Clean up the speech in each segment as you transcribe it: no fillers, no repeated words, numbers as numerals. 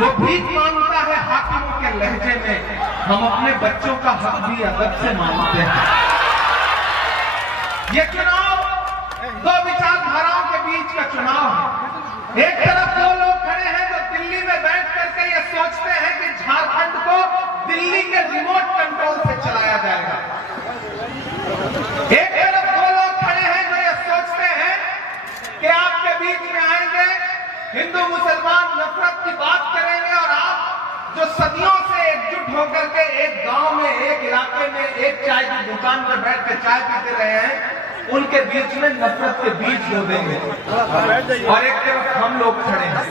वो भीख मांगता है हाकिमों के लहजे में, हम अपने बच्चों का हक भी अदब से मांगते हैं। ये चुनाव दो विचारधाराओं के बीच का चुनाव है। एक तरफ वो लोग खड़े हैं जो दिल्ली में बैठ करके ये सोचते हैं कि झारखंड को दिल्ली के रिमोट कंट्रोल से चलाया जाएगा। एक तरफ वो लोग खड़े हैं जो ये सोचते हैं कि आपके बीच में आएंगे, हिंदू मुसलमान नफरत की बात करेंगे और आप जो सदियों से एकजुट होकर के एक गांव में, एक इलाके में, एक चाय की दुकान पर बैठ कर चाय पीते रहे हैं, उनके बीच में नफरत के बीज बो देंगे। और एक तरफ हम लोग खड़े हैं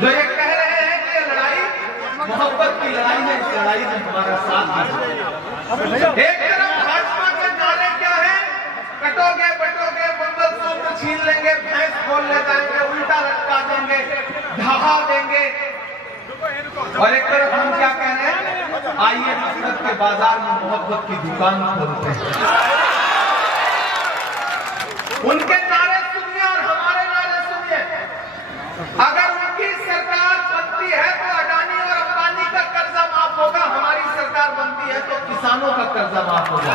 जो ये कह रहे हैं कि ये लड़ाई मोहब्बत की लड़ाई है, इस लड़ाई में हमारा साथ है। एक तरफ भाजपा के नारे क्या है, कटोगे बटोगे मंगलसूत्र छीन लेंगे, भैंस खोल ले जाएंगे, उल्टा लटका देंगे, ढहा देंगे। और एक तरफ हम क्या कह रहे हैं, आइए नफरत के बाजार में मोहब्बत की दुकान खोलते हैं। उनके नारे सुनिए और हमारे नारे सुनिए। अगर उनकी सरकार बनती है तो अडानी और अंबानी का कर्जा माफ होगा, हमारी सरकार बनती है तो किसानों का कर्जा माफ होगा।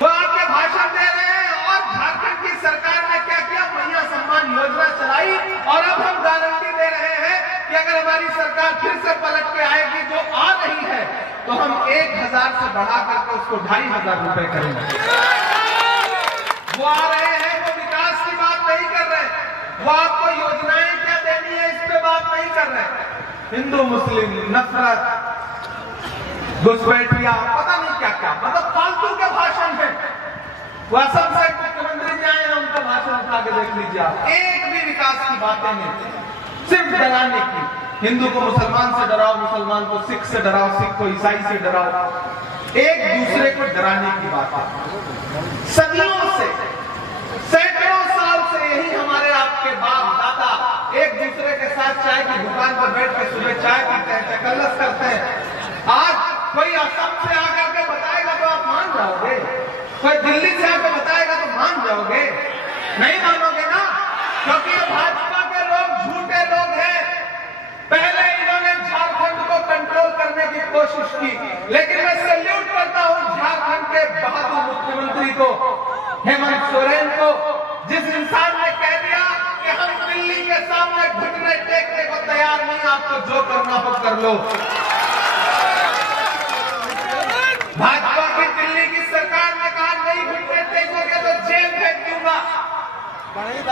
तो आपके भाषण दे रहे हैं और झारखंड की सरकार ने क्या किया, मैया सम्मान योजना चलाई और अब हम गारंटी दे रहे हैं कि अगर हमारी सरकार फिर से पलट के आएगी जो आ रही है तो हम 1000 से बढ़ा करके उसको 2500 रुपए करेंगे। वो आ रहे हैं, वो विकास की बात नहीं कर रहे, वो आपको योजनाएं क्या देनी है इस पे बात नहीं कर रहे। हिंदू मुस्लिम नफरत, घुसपैठिया, पता नहीं क्या क्या, मतलब फालतू के भाषण है। वो असम से मुख्यमंत्री जी आए ना, उनका भाषण उठा के देख लीजिए आप, एक भी विकास की बातें नहीं, सिर्फ डराने की। हिंदू को मुसलमान से डराओ, मुसलमान को सिख से डराओ, सिख को ईसाई से डराओ, एक दूसरे को डराने की बात है। सदियों से, सैकड़ों साल से यही हमारे आपके बाप दादा एक दूसरे के साथ चाय की दुकान पर बैठ के सुबह चाय पीते हैं, चकल्लस करते हैं। आज कोई असम से आकर के बताएगा तो आप मान जाओगे, कोई दिल्ली से आकर बताएगा तो मान जाओगे? नहीं मानोगे ना, क्योंकि ये भाजपा के लोग झूठे लोग हैं। पहले इन्होंने झारखंड को कंट्रोल करने की कोशिश की, लेकिन मैं सैल्यूट करता हूं झारखंड के बहादुर मुख्यमंत्री को, हेमंत सोरेन को, जिस इंसान ने कह दिया कि हम दिल्ली के सामने घुटने टेकने को तैयार नहीं, आपको जो करना हो कर लो। भाजपा की दिल्ली की सरकार ने कहा नहीं घुटने टेकोगे तो जेल भेज दूंगा,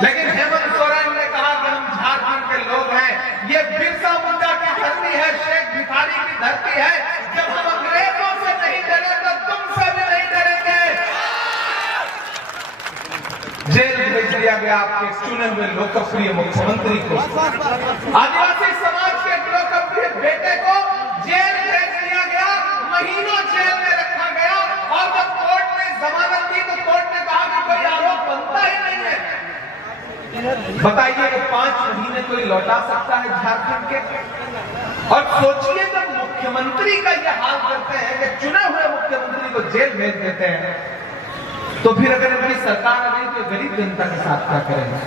लेकिन हेमंत सोरेन ने कहा कि हम झारखंड के लोग हैं, ये बिरसा मुंडा की धरती है, शेख भिखारी की धरती है। जब हम अंग्रेजों से नहीं डरे तो तुमसे भी नहीं डरेंगे। जेल भेज दिया गया आपके चुने हुए लोकप्रिय मुख्यमंत्री को, आदिवासी समाज के लोकप्रिय बेटे को जेल भेज दिया गया, महीनों जेल में रखा गया और जब कोर्ट ने जमानत दी तो कोर्ट ने कहा कि कोई आरोप बनता ही नहीं है। बताइए कि 5 महीने कोई लौटा सकता है झारखंड के? और सोचिए जब मुख्यमंत्री का यह हाल करते हैं कि चुने हुए मुख्यमंत्री को जेल भेज देते हैं, तो फिर अगर इनकी सरकार आ गई तो गरीब जनता के साथ क्या करेंगे?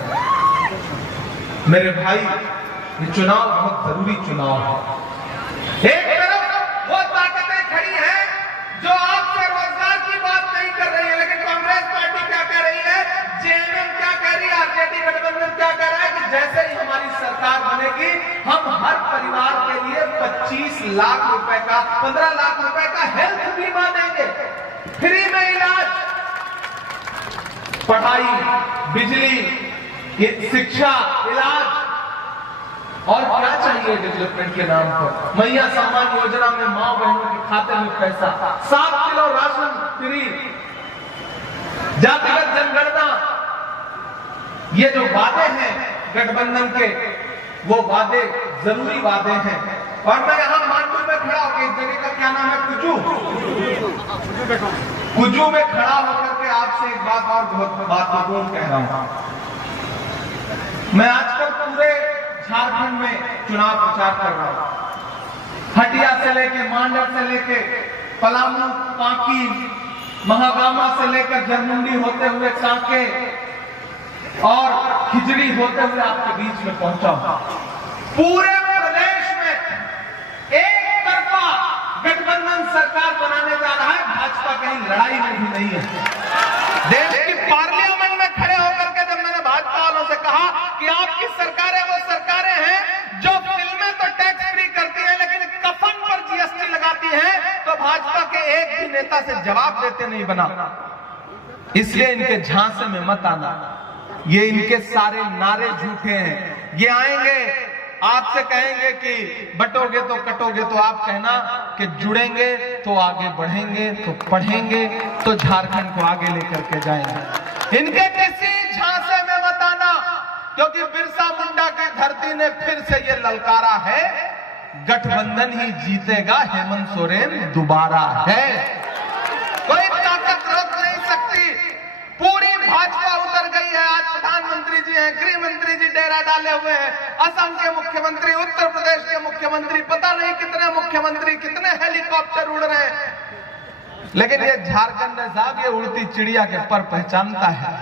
मेरे भाई, ये चुनाव बहुत जरूरी चुनाव है। एक तरफ वो ताकतें खड़ी हैं जो आपसे रोजगार की बात नहीं कर रही है, लेकिन कांग्रेस पार्टी क्या कह रही है, जेएमएम क्या कह रही है, आरजेडी गठबंधन क्या कह रहा है कि जैसे ही हमारी सरकार बनेगी हम हर परिवार के लिए 25 लाख रुपए का, 15 लाख रुपए का हेल्थ बीमा देंगे, फ्री में इलाज, पढ़ाई, बिजली, शिक्षा, इलाज, और क्या चाहिए डेवलपमेंट के नाम पर। मैया सम्मान योजना में मां बहनों के खाते में पैसा, 7 किलो राशन फ्री, जातिगत जनगणना, ये जो वादे हैं गठबंधन के, वो वादे जरूरी वादे हैं। और मैं यहाँ मांडू में खड़ा होकर, इस जगह का क्या नाम है, कुजू में खड़ा होकर के आपसे एक बात और बहुत महत्वपूर्ण कह रहा हूं। मैं आजकल पूरे झारखंड में चुनाव प्रचार कर रहा हूं, हटिया से लेके, मांडर से लेके, पलामू, पांकी, महागामा से लेकर जरमुंडी होते हुए कांके और खिजड़ी होते हुए आपके बीच में पहुंचा हूं। पूरे प्रदेश में एक तरफा गठबंधन सरकार बनाने जा रहा है। भाजपा कहीं लड़ाई में भी नहीं है। देश की पार्लियामेंट में खड़े होकर के जब मैंने भाजपा वालों से कहा कि आपकी सरकारें वो सरकारें हैं जो फिल्में तो टैक्स फ्री करती हैं लेकिन कफन पर जीएसटी लगाती हैं, तो भाजपा के एक भी नेता से जवाब देते नहीं बना। इसलिए इनके झांसे में मत आना। ये इनके सारे नारे झूठे हैं। ये आएंगे आपसे कहेंगे कि बटोगे तो कटोगे, तो आप कहना कि जुड़ेंगे तो आगे बढ़ेंगे, तो पढ़ेंगे तो झारखंड को आगे लेकर के जाएंगे। इनके किसी झांसे में मत आना, क्योंकि बिरसा मुंडा की धरती ने फिर से ये ललकारा है, गठबंधन ही जीतेगा, हेमंत सोरेन दोबारा है। कोई ताकत रोक नहीं सकती। पूरी भाजपा उतर गई है। आज प्रधानमंत्री जी हैं, गृह मंत्री जी डेरा डाले हुए हैं, असम के मुख्यमंत्री, उत्तर प्रदेश के मुख्यमंत्री, पता नहीं कितने मुख्यमंत्री, कितने हेलीकॉप्टर उड़ रहे हैं। लेकिन ये झारखंड में साहब ये उड़ती चिड़िया के पर पहचानता है।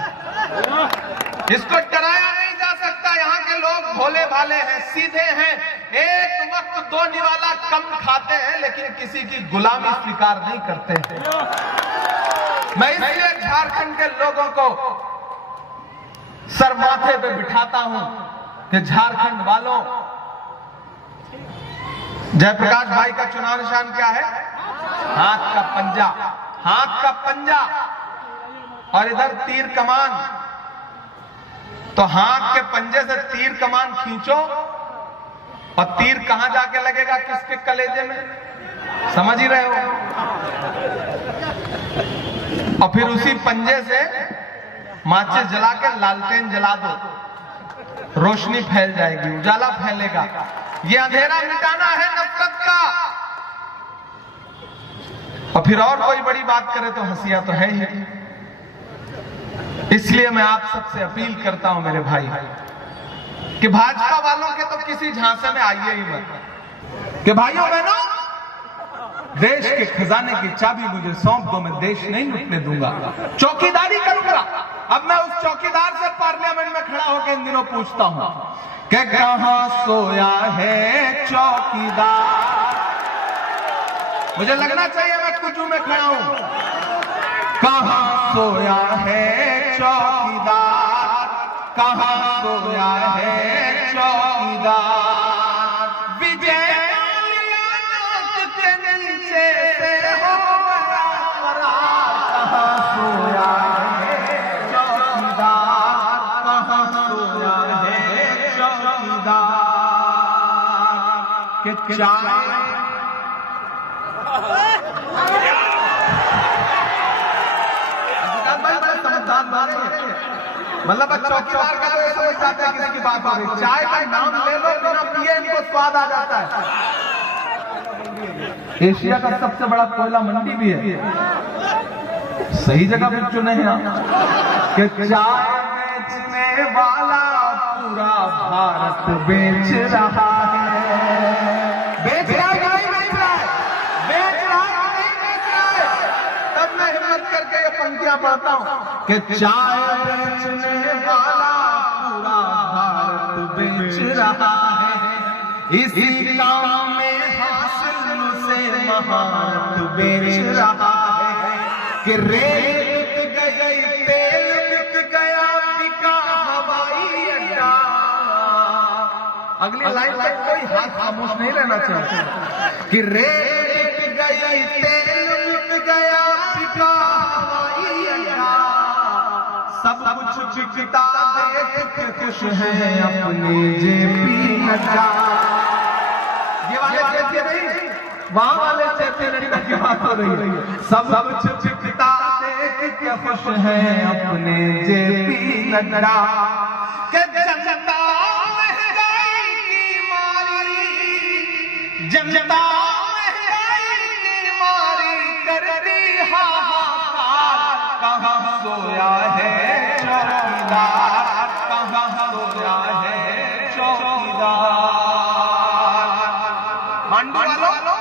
इसको डराया नहीं जा सकता। यहाँ के लोग भोले भाले हैं, सीधे हैं, एक वक्त दो निवाला कम खाते हैं लेकिन किसी की गुलामी स्वीकार नहीं करते हैं। मैं इसलिए झारखंड के लोगों को सर माथे पे बिठाता हूं कि झारखंड वालों, जयप्रकाश भाई का चुनाव निशान क्या है? हाथ का पंजा। हाथ का पंजा और इधर तीर कमान। तो हाथ के पंजे से तीर कमान खींचो और तीर कहां जाके लगेगा? किसके कलेजे में? समझ ही रहे हो। और फिर उसी पंजे से माचिस जला के लालटेन जला दो, रोशनी फैल जाएगी, उजाला फैलेगा। ये अंधेरा मिटाना है नफरत का। और फिर और कोई बड़ी बात करे तो हंसिया तो है ही। इसलिए मैं आप सबसे अपील करता हूं मेरे भाई कि भाजपा वालों के तो किसी झांसे में आइए ही मत। कि भाइयों बहनों, देश के खजाने की चाबी मुझे सौंप दो, मैं देश नहीं लुटने दूंगा, चौकीदारी करूंगा। अब मैं उस चौकीदार से पार्लियामेंट में खड़ा होकर इन दिनों पूछता हूं कि कहां सोया है चौकीदार। मुझे लगना चाहिए मैं कुजू में खड़ा हूं। कहां सोया है चौकीदार, कहां सोया है चौकीदार। विजय के नीचे से हो कहां सोया है चौकीदार, कहां सोया है चौकीदार। के चाय मतलब चौकीदार का तो समझ जाते हैं किसी की बात हो रही। चाय का नाम ले लो, बिना पिए इनको स्वाद आ जाता है। एशिया का सबसे बड़ा कोयला मंडी भी है। सही जगह पर चुने हैं आप। कि चाय बेचने वाला पूरा भारत बेच रहा है। बेच रहा है कि नहीं बेच रहा है? बेच रहा है कि नहीं बेच रहा है? तब मैं हिम्मत करके ये पंक्तियां पढ़ता हूं कि चाय बेचने वाला पूरा भारत बेच रहा है। इसी काम में हासिल से महारत बेच रहा है। कि रेत बिक गई, तेल बिक गया, बिका हवाई अड्डा। अगली लाइन तक कोई हाथ खामोश नहीं रहना चाहिए। कि रेत बिक गई, तेल बिक गया, बिका हवाई अड्डा। सब कुछ बिकता देख के खुश है अपने जेपी नड्डा। ये वाले चेते नहीं, वहां वाले चेते नड्डा की बात हो रही है। सब कुछ बिकता देख के खुश है अपने जेपी नड्डा। के जनता महंगाई की मारी, जनता महंगाई की मारी करती हाहाकार। कहां सोया है चौकीदार, कहां सोया है चौकीदार। मांडू वालों,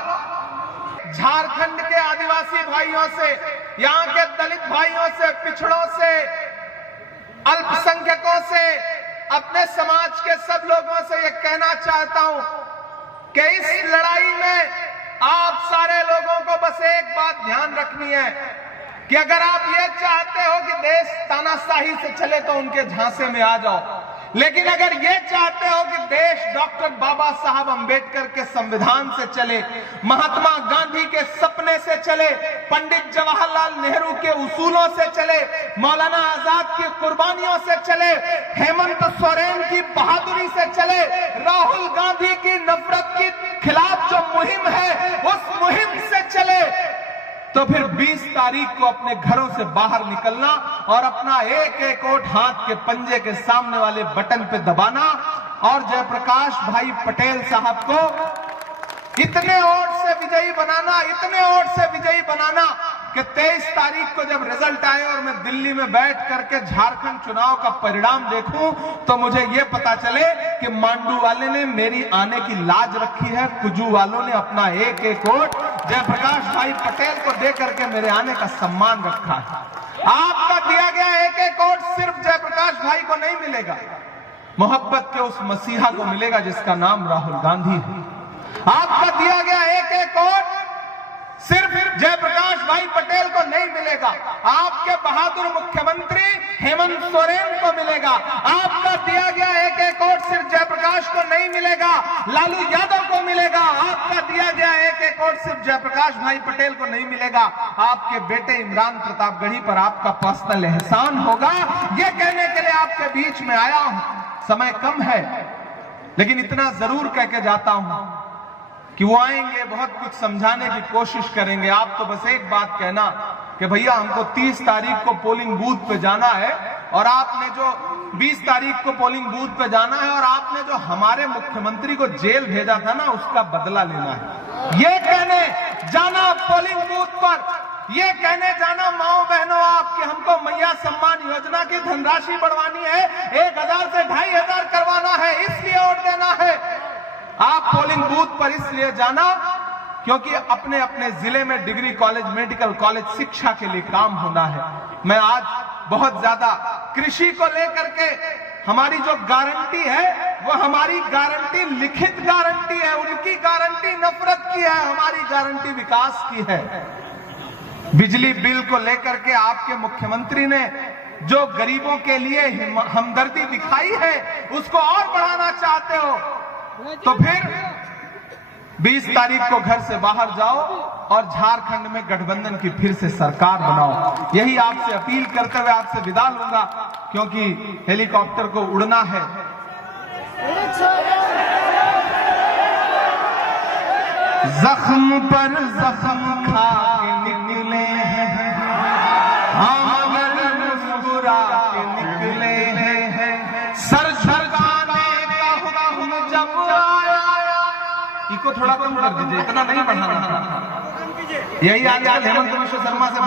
झारखंड के आदिवासी भाइयों से, यहाँ के दलित भाइयों से, पिछड़ों से, अल्पसंख्यकों से, अपने मैं समाज के सब लोगों से ये कहना चाहता हूं कि इस लड़ाई में आप सारे लोगों को बस एक बात ध्यान रखनी है कि अगर आप ये चाहते हो कि देश तानाशाही से चले तो उनके झांसे में आ जाओ, लेकिन अगर ये चाहते हो कि देश डॉक्टर बाबा साहब अंबेडकर के संविधान से चले, महात्मा गांधी के सपने से चले, पंडित जवाहरलाल नेहरू के उसूलों से चले, मौलाना आजाद की कुर्बानियों से चले, हेमंत सोरेन की बहादुरी से चले, राहुल गांधी की नफरत के खिलाफ जो मुहिम है उस मुहिम से चले, तो फिर 20 तारीख को अपने घरों से बाहर निकलना और अपना एक एक वोट हाथ के पंजे के सामने वाले बटन पे दबाना और जयप्रकाश भाई पटेल साहब को इतने वोट से विजयी बनाना, इतने वोट से विजयी बनाना कि 23 तारीख को जब रिजल्ट आए और मैं दिल्ली में बैठ करके झारखंड चुनाव का परिणाम देखूं तो मुझे ये पता चले कि मांडू वाले ने मेरी आने की लाज रखी है, कुजू वालों ने अपना एक एक वोट जयप्रकाश भाई पटेल को दे करके मेरे आने का सम्मान रखा है। आपका दिया गया एक एक वोट सिर्फ जयप्रकाश भाई को नहीं मिलेगा, मोहब्बत के उस मसीहा को मिलेगा जिसका नाम राहुल गांधी है। आपका दिया गया एक एक वोट सिर्फ जयप्रकाश भाई पटेल को नहीं मिलेगा, आपके बहादुर मुख्यमंत्री हेमंत सोरेन को मिलेगा। आपका दिया गया एक एक वोट सिर्फ जयप्रकाश को नहीं मिलेगा, लालू यादव को मिलेगा। आपका दिया गया एक एक वोट सिर्फ जयप्रकाश भाई पटेल को नहीं मिलेगा, आपके बेटे इमरान प्रतापगढ़ी पर आपका पर्सनल एहसान होगा। ये कहने के लिए आपके बीच में आया हूं, समय कम है लेकिन इतना जरूर कह के जाता हूं कि वो आएंगे, बहुत कुछ समझाने की कोशिश करेंगे। आप तो बस एक बात कहना कि भैया हमको 30 तारीख को पोलिंग बूथ पे जाना है और आपने जो 20 तारीख को पोलिंग बूथ पे जाना है और आपने जो हमारे मुख्यमंत्री को जेल भेजा था ना उसका बदला लेना है। ये कहने जाना पोलिंग बूथ पर, ये कहने जाना माओ बहनों आप कि हमको मैया सम्मान योजना की धनराशि बढ़वानी है, 1000 से 2500 करवाना है, इसलिए वोट देना है। आप पोलिंग बूथ पर इसलिए जाना क्योंकि अपने अपने जिले में डिग्री कॉलेज, मेडिकल कॉलेज, शिक्षा के लिए काम होना है। मैं आज बहुत ज्यादा कृषि को लेकर के हमारी जो गारंटी है वो हमारी गारंटी लिखित गारंटी है, उनकी गारंटी नफरत की है, हमारी गारंटी विकास की है। बिजली बिल को लेकर के आपके मुख्यमंत्री ने जो गरीबों के लिए हमदर्दी दिखाई है उसको और बढ़ाना चाहते हो तो फिर 20 तारीख को घर से बाहर जाओ और झारखंड में गठबंधन की फिर से सरकार बनाओ। यही आपसे अपील करते हुए आपसे विदा लूंगा क्योंकि हेलीकॉप्टर को उड़ना है। जख्म पर जख्म खा के निकले हैं, मगर मुस्कुरा के निकले हैं, सर झुकाने का हुक्म जब आया। इको थोड़ा कम कर दीजिए, इतना नहीं बढ़ाना। यही आज हेमंत विश्व शर्मा से